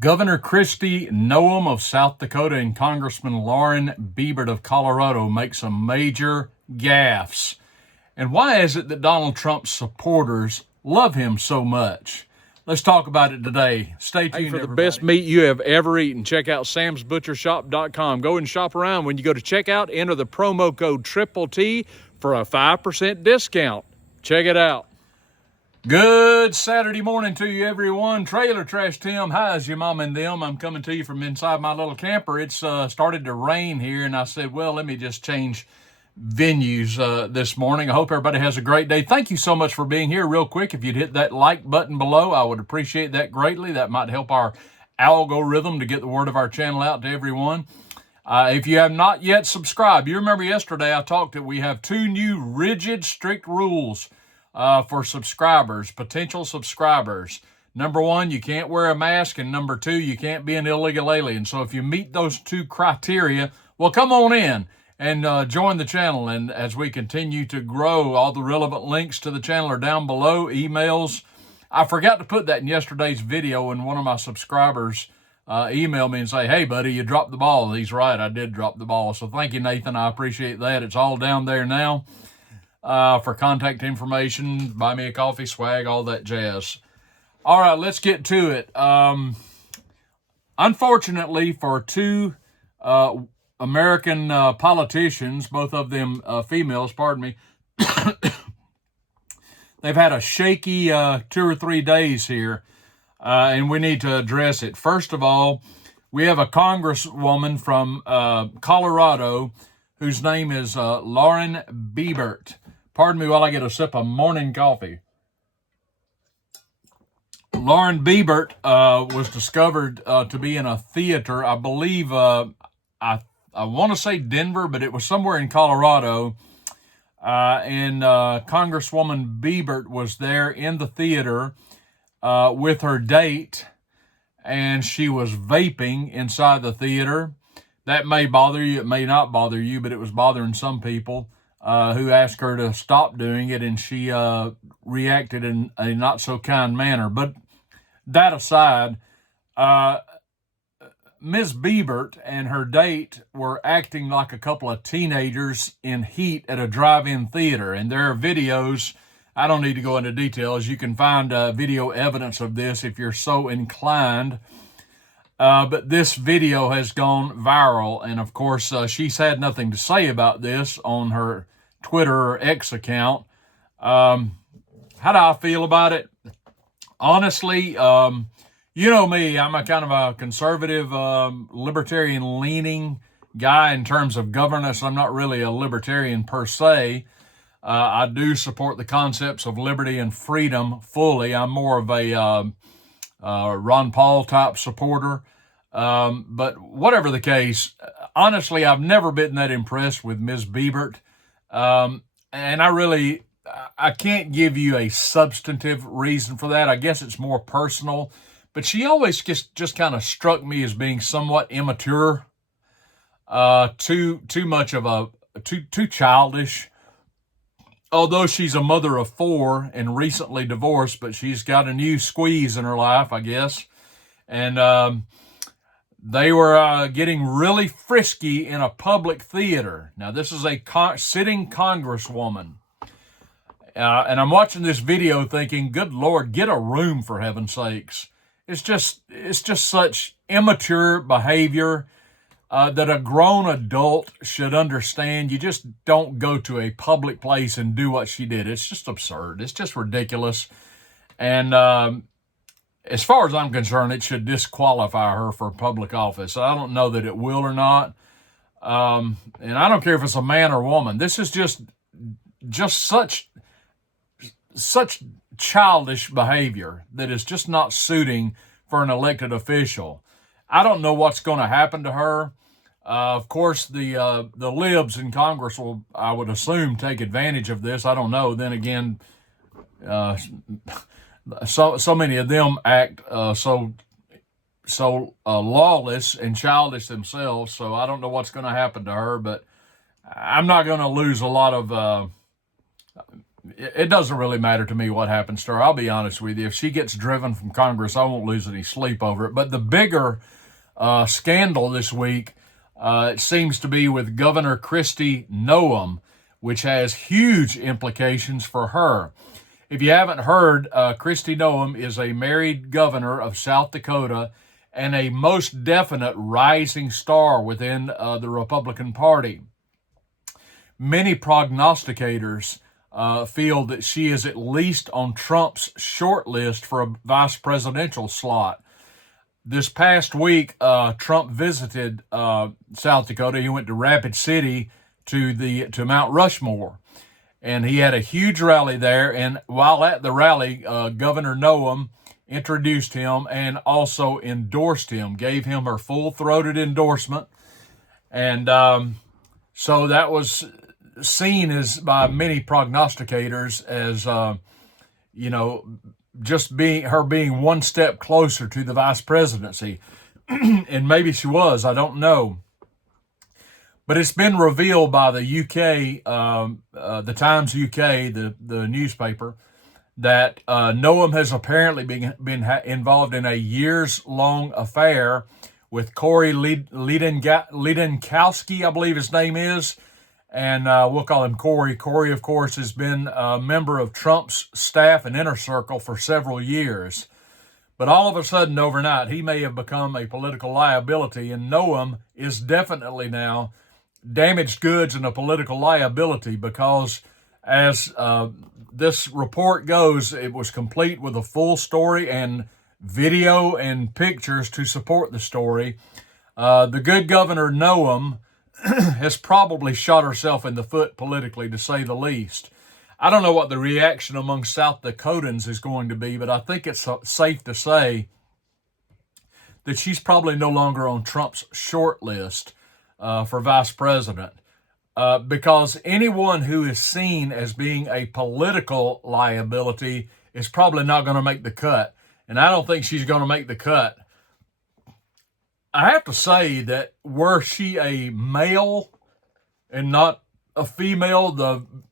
Governor Kristi Noem of South Dakota and Congressman Lauren Boebert of Colorado make some major gaffes. And why is it that Donald Trump's supporters love him so much? Let's talk about it today. Stay tuned, for the everybody. best meat you have ever eaten. Check out samsbutchershop.com. Go and shop around. When you go to checkout, enter the promo code T for a 5% discount. Check it out. Good Saturday morning to you, everyone. Trailer Trash Tim, how's your mom and them? I'm coming to you from inside my little camper. It's started to rain here, and I said, well, let me just change venues this morning. I hope everybody has a great day. Thank you so much for being here. Real quick, if you'd hit that like button below, I would appreciate that greatly. That might help our algorithm to get the word of our channel out to everyone. If you have not yet subscribed, you remember yesterday I talked that we have two new rigid, strict rules for subscribers, potential subscribers. Number one, you can't wear a mask, and number two, you can't be an illegal alien. So if you meet those two criteria, well, come on in and join the channel. And as we continue to grow, all the relevant links to the channel are down below, emails. I forgot to put that in yesterday's video, and one of my subscribers emailed me and say, hey, buddy, you dropped the ball. He's right, I did drop the ball. So thank you, Nathan. I appreciate that. It's all down there now for contact information, buy me a coffee, swag, all that jazz. All right, let's get to it. Unfortunately for two American politicians, both of them females, pardon me, they've had a shaky 2 or 3 days here, and we need to address it. First of all, we have a congresswoman from Colorado whose name is Lauren Boebert. Pardon me while I get a sip of morning coffee. Lauren Boebert was discovered to be in a theater, I believe, I want to say Denver, but it was somewhere in Colorado. And Congresswoman Boebert was there in the theater with her date, and she was vaping inside the theater. That may bother you, it may not bother you, but it was bothering some people who asked her to stop doing it, and she reacted in a not so kind manner. But that aside, Ms. Boebert and her date were acting like a couple of teenagers in heat at a drive-in theater. And there are videos, I don't need to go into details. You can find video evidence of this if you're so inclined. But this video has gone viral. And of course, she's had nothing to say about this on her Twitter or X account. How do I feel about it? Honestly, you know me, I'm a kind of a conservative, libertarian-leaning guy in terms of governance. I'm not really a libertarian per se. I do support the concepts of liberty and freedom fully. I'm more of a Ron Paul type supporter. But whatever the case, honestly, I've never been that impressed with Ms. Boebert. And I can't give you a substantive reason for that. I guess it's more personal. But she always just kind of struck me as being somewhat immature, too much of too childish. Although she's a mother of 4 and recently divorced, but she's got a new squeeze in her life, I guess. And they were getting really frisky in a public theater. Now, this is a sitting congresswoman. And I'm watching this video thinking, good Lord, get a room for heaven's sakes. It's just such immature behavior that a grown adult should understand. You just don't go to a public place and do what she did. It's just absurd. It's just ridiculous. And as far as I'm concerned, it should disqualify her for public office. I don't know that it will or not. And I don't care if it's a man or woman. This is just such childish behavior that is just not suiting for an elected official. I don't know what's going to happen to her. Of course, the libs in Congress will, I would assume, take advantage of this. I don't know. Then again, so many of them act so lawless and childish themselves. So I don't know what's going to happen to her, but I'm not going to lose a lot of it doesn't really matter to me what happens to her. I'll be honest with you. If she gets driven from Congress, I won't lose any sleep over it. But the bigger scandal this week, it seems to be with Governor Kristi Noem, which has huge implications for her. If you haven't heard, Kristi Noem is a married governor of South Dakota and a most definite rising star within the Republican Party. Many prognosticators feel that she is at least on Trump's short list for a vice presidential slot. This past week, Trump visited South Dakota. He went to Rapid City to Mount Rushmore, and he had a huge rally there. And while at the rally, Governor Noem introduced him and also endorsed him, gave him her full-throated endorsement. And so that was seen as by many prognosticators as, just being one step closer to the vice presidency. And maybe she was, I don't know. But it's been revealed by the UK, the Times UK, the newspaper, that Noem has apparently been involved in a years-long affair with Corey Lewandowski, I believe his name is, and we'll call him Corey. Corey, of course, has been a member of Trump's staff and inner circle for several years. But all of a sudden, overnight, he may have become a political liability, and Noem is definitely now damaged goods and a political liability because, as this report goes, it was complete with a full story and video and pictures to support the story. The good Governor Noem has probably shot herself in the foot politically, to say the least. I don't know what the reaction among South Dakotans is going to be, but I think it's safe to say that she's probably no longer on Trump's short list for vice president. Because anyone who is seen as being a political liability is probably not going to make the cut. And I don't think she's going to make the cut. I have to say that were she a male and not a female,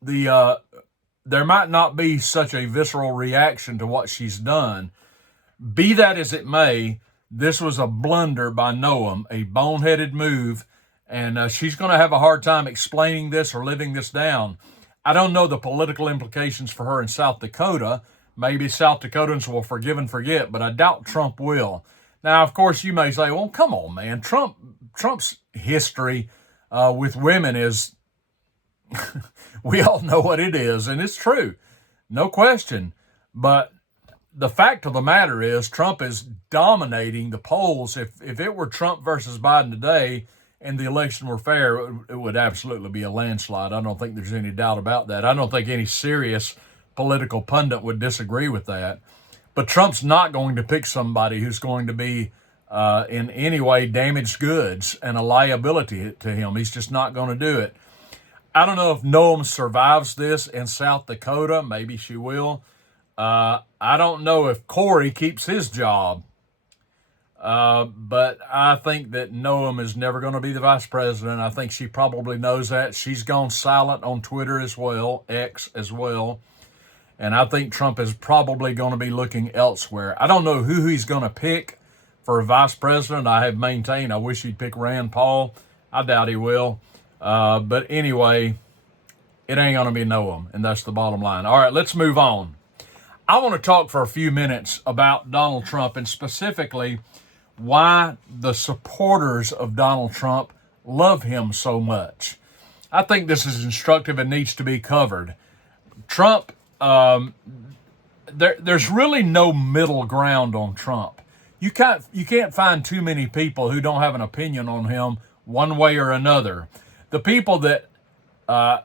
there might not be such a visceral reaction to what she's done. Be that as it may, this was a blunder by Noem, a boneheaded move. And she's going to have a hard time explaining this or living this down. I don't know the political implications for her in South Dakota. Maybe South Dakotans will forgive and forget, but I doubt Trump will. Now, of course, you may say, well, come on, man. Trump's history with women is, we all know what it is, and it's true. No question. But the fact of the matter is Trump is dominating the polls. If it were Trump versus Biden today, and the election were fair, it would absolutely be a landslide. I don't think there's any doubt about that. I don't think any serious political pundit would disagree with that. But Trump's not going to pick somebody who's going to be in any way damaged goods and a liability to him. He's just not going to do it. I don't know if Noem survives this in South Dakota. Maybe she will. I don't know if Corey keeps his job. But I think that Noem is never going to be the vice president. I think she probably knows that. She's gone silent on Twitter as well, X as well. And I think Trump is probably going to be looking elsewhere. I don't know who he's going to pick for vice president. I have maintained I wish he'd pick Rand Paul. I doubt he will. But anyway, it ain't going to be Noem, and that's the bottom line. All right, let's move on. I want to talk for a few minutes about Donald Trump, and specifically why the supporters of Donald Trump love him so much. I think this is instructive and needs to be covered. Trump, there's really no middle ground on Trump. You can't find too many people who don't have an opinion on him one way or another. The people that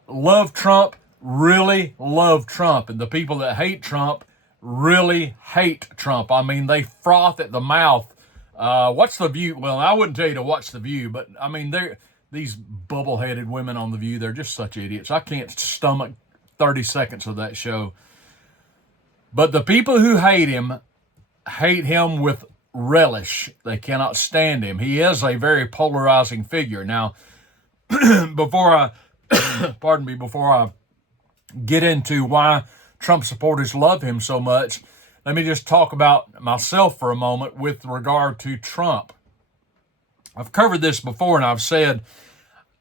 love Trump really love Trump, and the people that hate Trump really hate Trump. I mean, they froth at the mouth. What's The View? Well, I wouldn't tell you to watch The View, but I mean, these bubble-headed women on The View, they're just such idiots. I can't stomach 30 seconds of that show. But the people who hate him with relish. They cannot stand him. He is a very polarizing figure. Now, before I get into why Trump supporters love him so much, let me just talk about myself for a moment with regard to Trump. I've covered this before, and I've said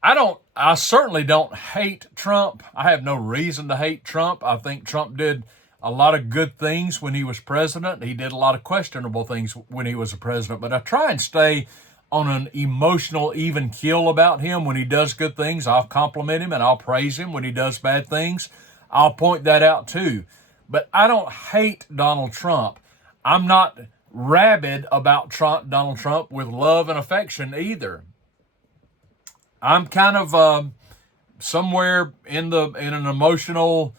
I certainly don't hate Trump. I have no reason to hate Trump. I think Trump did a lot of good things when he was president. He did a lot of questionable things when he was a president, but I try and stay on an emotional even keel about him. When he does good things, I'll compliment him and I'll praise him. When he does bad things, I'll point that out too. But I don't hate Donald Trump. I'm not rabid about Donald Trump with love and affection either. I'm kind of somewhere in an emotional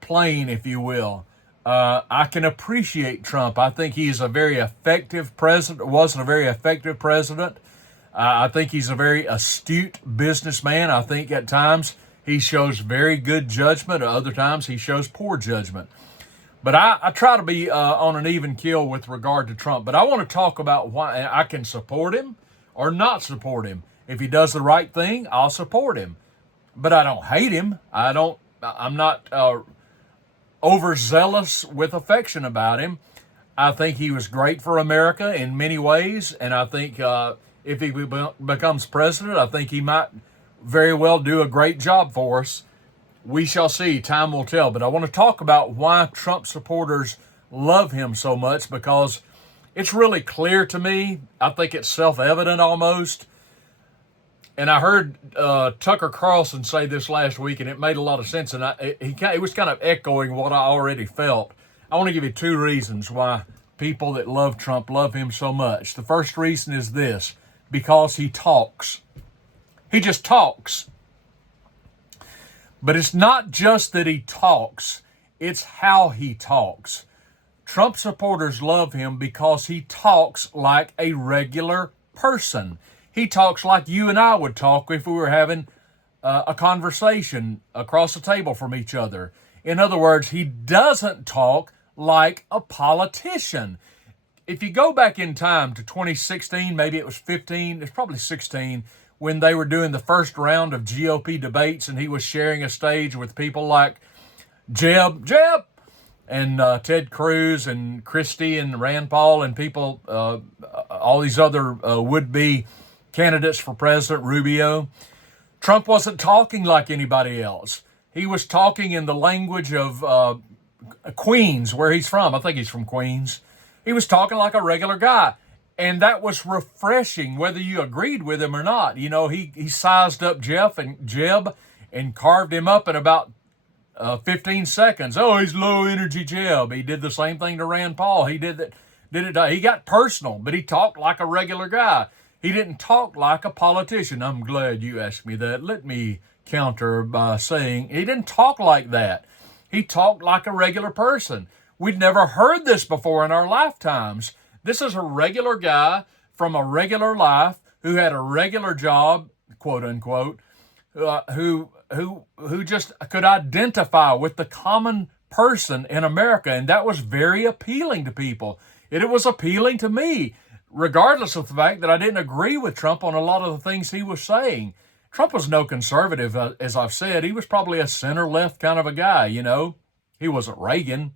plane, if you will. I can appreciate Trump. I think he's a very effective president. Wasn't a very effective president. I think he's a very astute businessman. I think at times he shows very good judgment. At other times he shows poor judgment. But I try to be on an even keel with regard to Trump. But I want to talk about why I can support him or not support him. If he does the right thing, I'll support him. But I don't hate him. I'm not overzealous with affection about him. I think he was great for America in many ways. And I think if he becomes president, I think he might very well do a great job for us. We shall see. Time will tell. But I want to talk about why Trump supporters love him so much, because it's really clear to me. I think it's self-evident almost. And I heard Tucker Carlson say this last week, and it made a lot of sense. And he was kind of echoing what I already felt. I want to give you two reasons why people that love Trump love him so much. The first reason is this: because he talks. He just talks. But it's not just that he talks, it's how he talks. Trump supporters love him because he talks like a regular person. He talks like you and I would talk if we were having a conversation across the table from each other. In other words, he doesn't talk like a politician. If you go back in time to 2016, maybe it was 15, it's probably 16, when they were doing the first round of GOP debates and he was sharing a stage with people like Jeb, and Ted Cruz and Kristi and Rand Paul and people, all these other would-be candidates for president, Rubio. Trump wasn't talking like anybody else. He was talking in the language of Queens, where he's from. I think he's from Queens. He was talking like a regular guy. And that was refreshing, whether you agreed with him or not. You know, he sized up Jeb and carved him up in about 15 seconds. Oh, he's low energy Jeb. He did the same thing to Rand Paul. He did it. He got personal, but he talked like a regular guy. He didn't talk like a politician. I'm glad you asked me that. Let me counter by saying he didn't talk like that. He talked like a regular person. We'd never heard this before in our lifetimes. This is a regular guy from a regular life who had a regular job, quote unquote, who just could identify with the common person in America. And that was very appealing to people. It was appealing to me, regardless of the fact that I didn't agree with Trump on a lot of the things he was saying. Trump was no conservative, as I've said. He was probably a center-left kind of a guy, you know. He wasn't Reagan.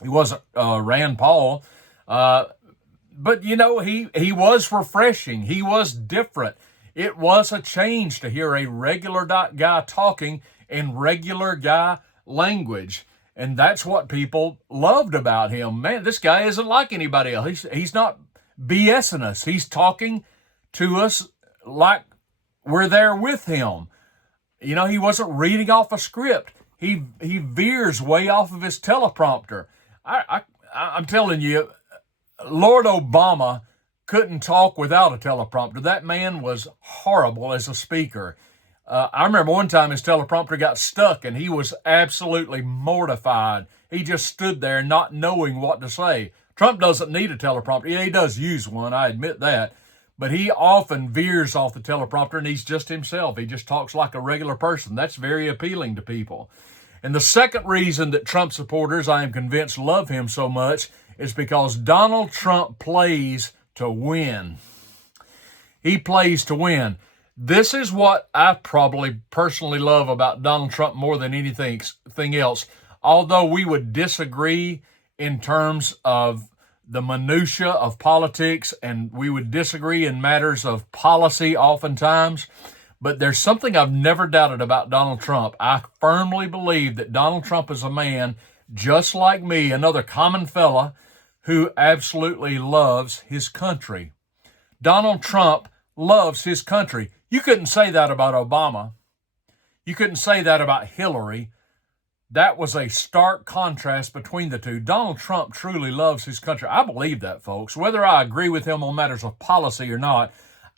He wasn't Rand Paul. But, you know, he was refreshing. He was different. It was a change to hear a regular guy talking in regular guy language. And that's what people loved about him. Man, this guy isn't like anybody else. He's not BSing us. He's talking to us like we're there with him. You know, he wasn't reading off a script. He veers way off of his teleprompter. I'm telling you, Lord Obama couldn't talk without a teleprompter. That man was horrible as a speaker. I remember one time his teleprompter got stuck and he was absolutely mortified. He just stood there not knowing what to say. Trump doesn't need a teleprompter. Yeah, he does use one, I admit that. But he often veers off the teleprompter and he's just himself. He just talks like a regular person. That's very appealing to people. And the second reason that Trump supporters, I am convinced, love him so much is because Donald Trump plays to win. He plays to win. This is what I probably personally love about Donald Trump more than anything else. Although we would disagree in terms of the minutia of politics, and we would disagree in matters of policy oftentimes, but there's something I've never doubted about Donald Trump. I firmly believe that Donald Trump is a man just like me, another common fella who absolutely loves his country. Donald Trump loves his country. You couldn't say that about Obama. You couldn't say that about Hillary. That was a stark contrast between the two. Donald Trump truly loves his country. I believe that, folks. Whether I agree with him on matters of policy or not,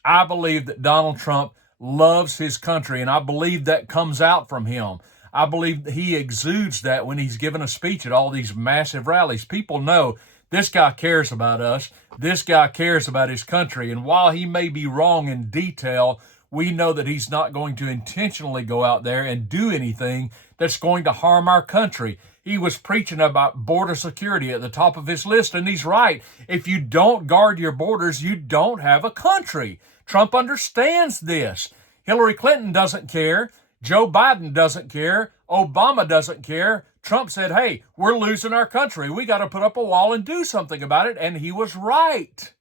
I believe that Donald Trump loves his country, and I believe that comes out from him. I believe he exudes that when he's giving a speech at all these massive rallies. People know this guy cares about us. This guy cares about his country. And while he may be wrong in detail, we know that he's not going to intentionally go out there and do anything that's going to harm our country. He was preaching about border security at the top of his list, and he's right. If you don't guard your borders, you don't have a country. Trump understands this. Hillary Clinton doesn't care. Joe Biden doesn't care. Obama doesn't care. Trump said, hey, we're losing our country. We got to put up a wall and do something about it. And he was right.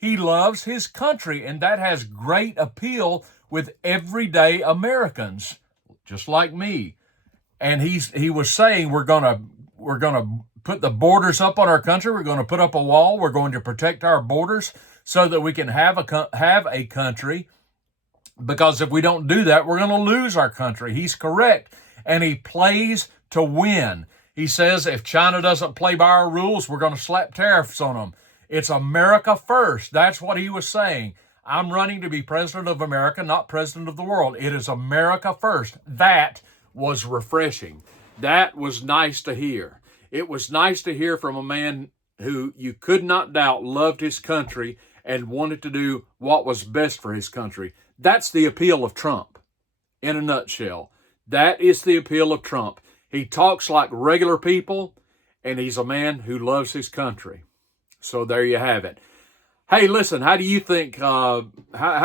He loves his country, and that has great appeal with everyday Americans, just like me. And he was saying we're gonna put the borders up on our country. We're going to put up a wall. We're going to protect our borders so that we can have a country. Because if we don't do that, we're going to lose our country. He's correct, and he plays to win. He says if China doesn't play by our rules, we're going to slap tariffs on them. It's America first. That's what he was saying. I'm running to be president of America, not president of the world. It is America first. That was refreshing. That was nice to hear. It was nice to hear from a man who you could not doubt loved his country and wanted to do what was best for his country. That's the appeal of Trump in a nutshell. That is the appeal of Trump. He talks like regular people, and he's a man who loves his country. So there you have it. Hey, listen, how do you think how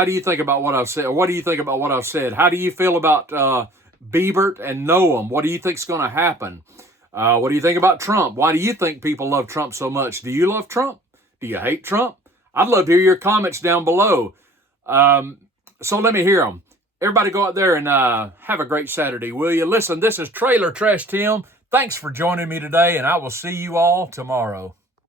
do you think about what I've said? What do you think about what I've said? How do you feel about Boebert and Noem? What do you think's going to happen? What do you think about Trump? Why do you think people love Trump so much? Do you love Trump? Do you hate Trump? I'd love to hear your comments down below. So let me hear them. Everybody go out there and have a great Saturday, will you? Listen, this is Trailer Trash Tim. Thanks for joining me today, and I will see you all tomorrow.